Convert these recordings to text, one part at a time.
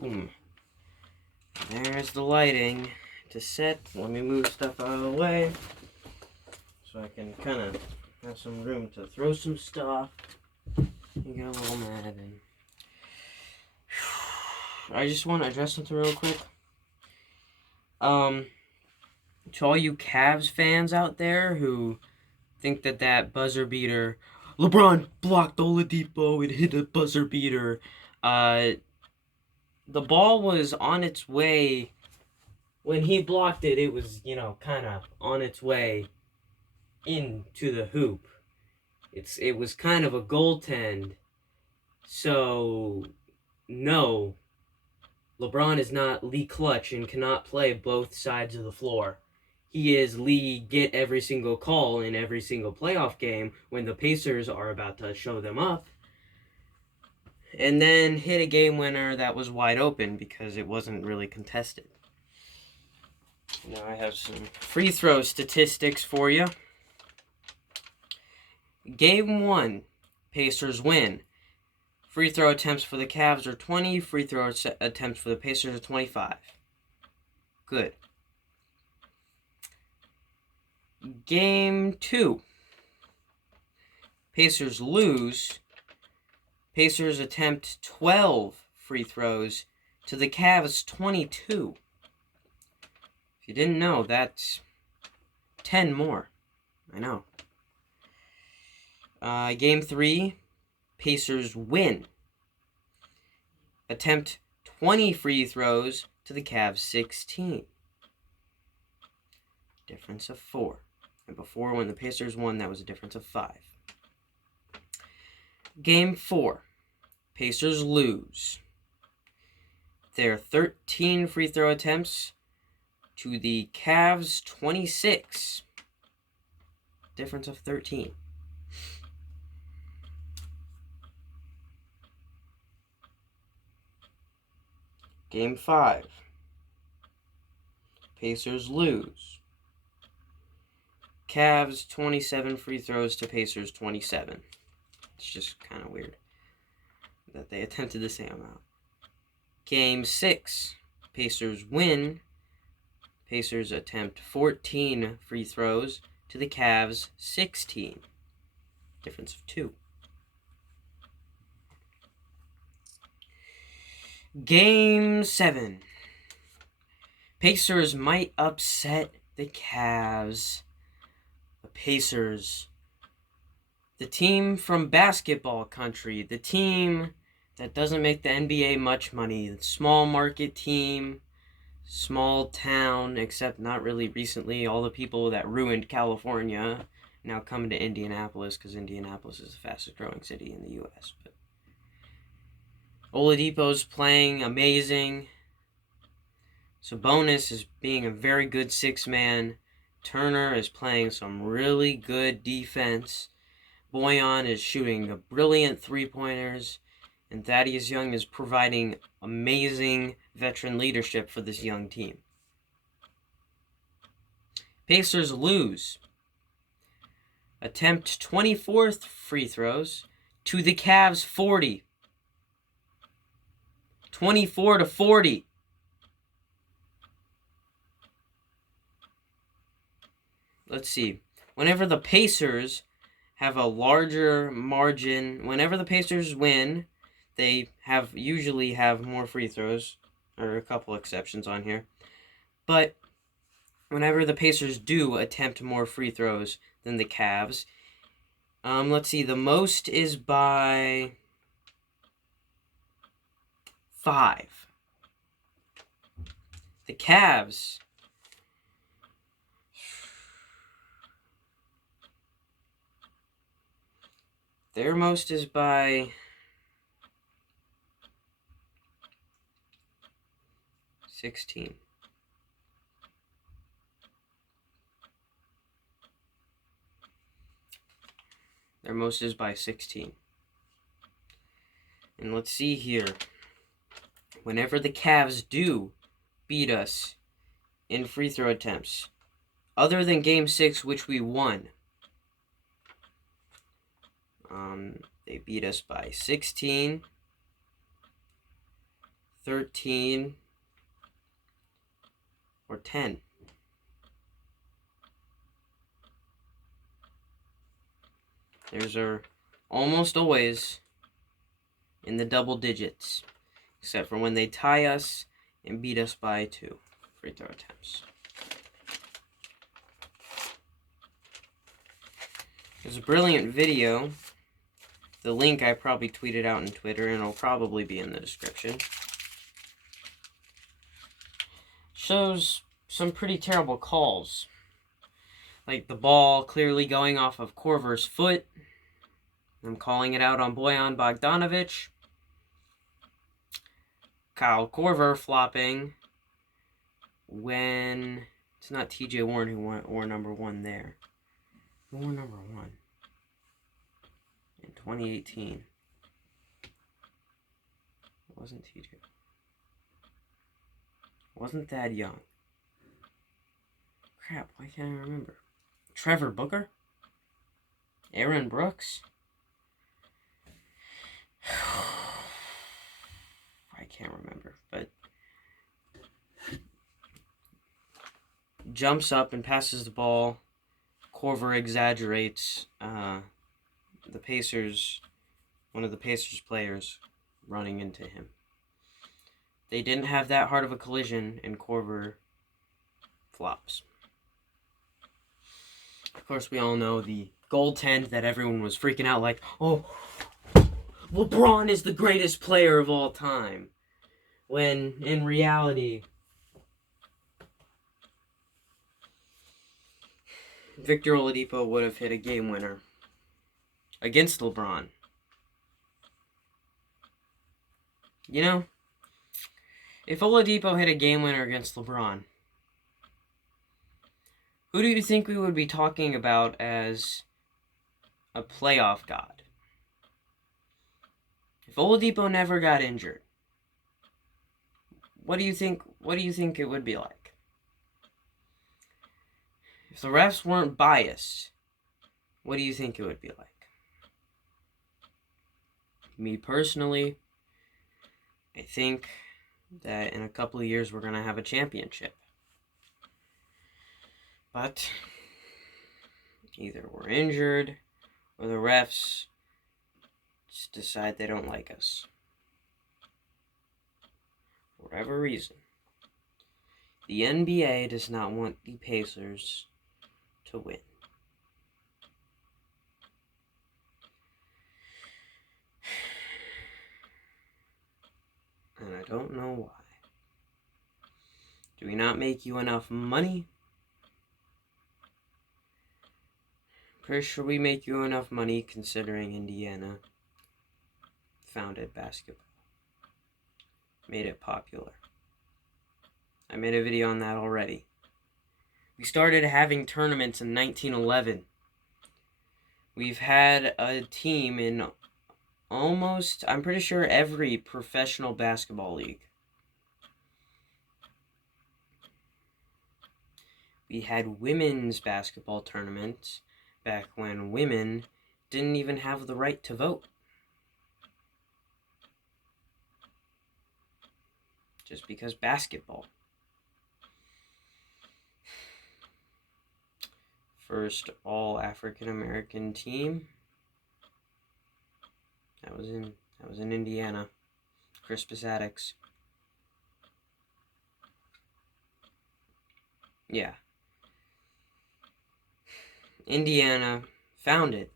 Boom. There's the lighting to set. Let me move stuff out of the way so I can kind of have some room to throw some stuff and get a little mad. And I just want to address something real quick. To all you Cavs fans out there who think that buzzer beater, LeBron blocked Oladipo, it hit a buzzer beater. The ball was on its way. When he blocked it, it was, kind of on its way into the hoop. It was kind of a goaltend. So, no, LeBron is not Lee Clutch and cannot play both sides of the floor. He is Lee get every single call in every single playoff game when the Pacers are about to show them up. And then hit a game winner that was wide open because it wasn't really contested. Now I have some free throw statistics for you. Game 1, Pacers win. Free throw attempts for the Cavs are 20. Free throw attempts for the Pacers are 25. Good. Game 2, Pacers lose. Pacers attempt 12 free throws to the Cavs 22. If you didn't know, that's 10 more. I know. Game 3, Pacers win. Attempt 20 free throws to the Cavs 16. Difference of 4. And before, when the Pacers won, that was a difference of 5. Game 4, Pacers lose. Their 13 free throw attempts to the Cavs 26. Difference of 13. Game 5, Pacers lose. Cavs 27 free throws to Pacers 27. It's just kind of weird that they attempted the same amount. Game 6, Pacers win. Pacers attempt 14 free throws to the Cavs 16. Difference of 2. Game 7. Pacers might upset the Cavs. The Pacers, the team from basketball country, the team that doesn't make the NBA much money, the small market team, small town, except not really recently. All the people that ruined California now come to Indianapolis because Indianapolis is the fastest growing city in the U.S. But Oladipo's playing amazing. Sabonis is being a very good 6-man. Turner is playing some really good defense. Bojan is shooting brilliant three-pointers. And Thaddeus Young is providing amazing veteran leadership for this young team. Pacers lose. Attempt 24th free throws to the Cavs 40. 24-40. Let's see. Whenever the Pacers have a larger margin, whenever the Pacers win, they usually have more free throws. There are a couple exceptions on here. But whenever the Pacers do attempt more free throws than the Cavs, let's see, the most is by 5. The Cavs, their most is by 16. Their most is by 16. And let's see here. Whenever the Cavs do beat us in free throw attempts, other than Game 6, which we won, they beat us by 16, 13, or 10. Theirs are almost always in the double digits, except for when they tie us and beat us by 2 free throw attempts. There's a brilliant video. The link I probably tweeted out on Twitter, and it'll probably be in the description. Shows some pretty terrible calls. Like the ball clearly going off of Korver's foot. I'm calling it out on Bojan Bogdanovic. Kyle Korver flopping when it's not TJ Warren who wore number 1 there. Who wore number 1 in 2018? It wasn't TJ. Wasn't that young. Crap, why can't I remember? Trevor Booker? Aaron Brooks? I can't remember, but jumps up and passes the ball. Korver exaggerates the Pacers, one of the Pacers players running into him. They didn't have that hard of a collision, and Korver flops. Of course, we all know the goaltend that everyone was freaking out like, oh, LeBron is the greatest player of all time. When, in reality, Victor Oladipo would have hit a game winner against LeBron. You know, if Oladipo hit a game winner against LeBron, who do you think we would be talking about as a playoff god? If Oladipo never got injured, what do you think it would be like? If the refs weren't biased, what do you think it would be like? Me personally, I think that in a couple of years we're going to have a championship. But either we're injured or the refs just decide they don't like us. For whatever reason. The NBA does not want the Pacers to win. And I don't know why. Do we not make you enough money? Pretty sure we make you enough money considering Indiana founded basketball. Made it popular. I made a video on that already. We started having tournaments in 1911. We've had a team in almost, I'm pretty sure, every professional basketball league. We had women's basketball tournaments back when women didn't even have the right to vote. Just because basketball. First all African American team. That was in Indiana. Crispus Attucks. Yeah. Indiana found it.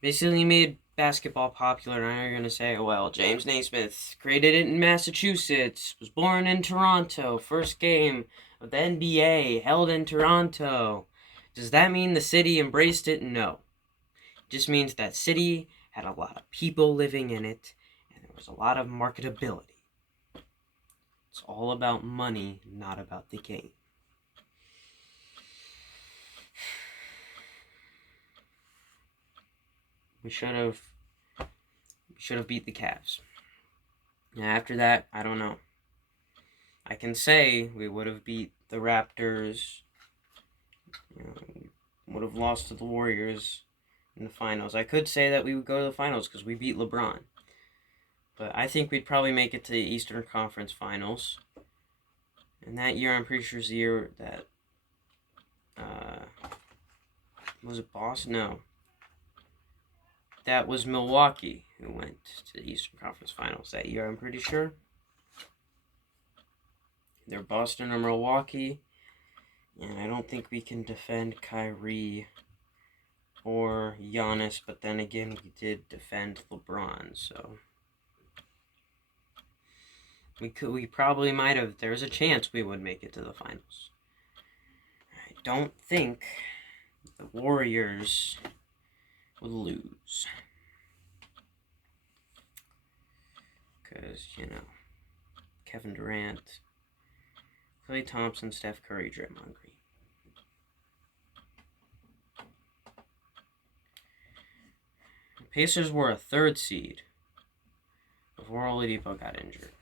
Basically made basketball popular, and you're going to say, well, James Naismith created it in Massachusetts, was born in Toronto, first game of the NBA held in Toronto. Does that mean the city embraced it? No. It just means that city had a lot of people living in it, and there was a lot of marketability. It's all about money, not about the game. We should have beat the Cavs. And after that, I don't know. I can say we would have beat the Raptors. Would have lost to the Warriors in the finals. I could say that we would go to the finals because we beat LeBron. But I think we'd probably make it to the Eastern Conference Finals. And that year, I'm pretty sure is the year that... was it Boston? No. That was Milwaukee who went to the Eastern Conference Finals that year, I'm pretty sure. They're Boston or Milwaukee. And I don't think we can defend Kyrie or Giannis, but then again, we did defend LeBron, so we probably might have. There's a chance we would make it to the finals. I don't think the Warriors would lose, because Kevin Durant, Klay Thompson, Steph Curry, Draymond Green. Pacers were a 3rd seed before Oladipo got injured.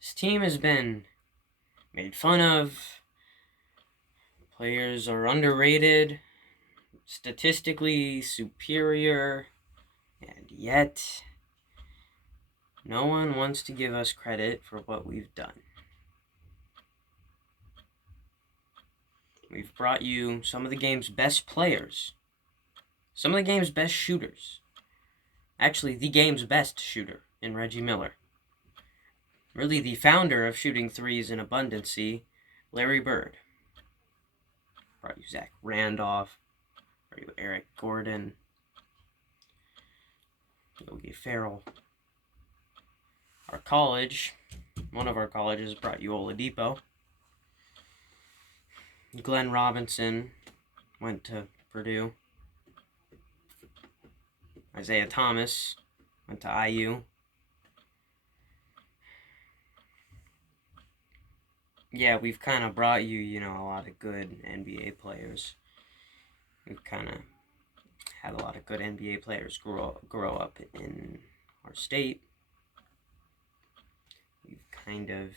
This team has been made fun of. Players are underrated, statistically superior, and yet no one wants to give us credit for what we've done. We've brought you some of the game's best players, some of the game's best shooters. Actually, the game's best shooter in Reggie Miller. Really, the founder of shooting threes in abundancy, Larry Bird. Brought you Zach Randolph, brought you Eric Gordon, Yogi Ferrell. Our college, one of our colleges, brought you Oladipo. Glenn Robinson went to Purdue. Isaiah Thomas went to IU. Yeah, we've kind of brought you, a lot of good NBA players. We've kind of had a lot of good NBA players grow up in our state. We've kind of,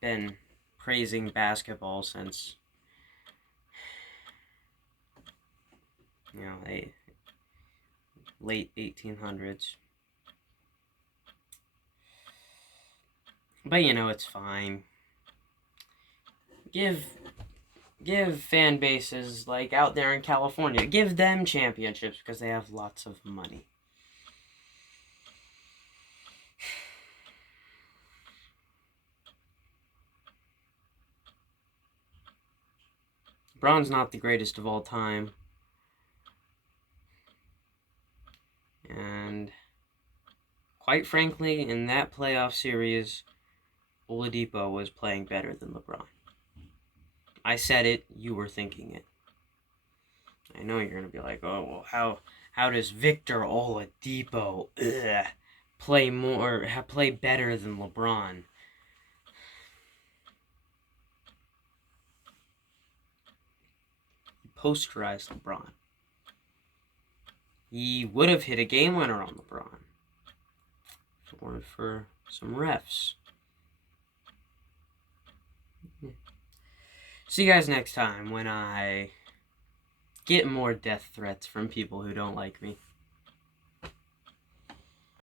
been praising basketball since, the late 1800s. But, it's fine. Give fan bases, like, out there in California, give them championships because they have lots of money. LeBron's not the greatest of all time. And quite frankly, in that playoff series, Oladipo was playing better than LeBron. I said it, you were thinking it. I know you're going to be like, oh, well, how does Victor Oladipo play better than LeBron? He posterized LeBron. He would have hit a game winner on LeBron if it weren't for some refs. See you guys next time when I get more death threats from people who don't like me.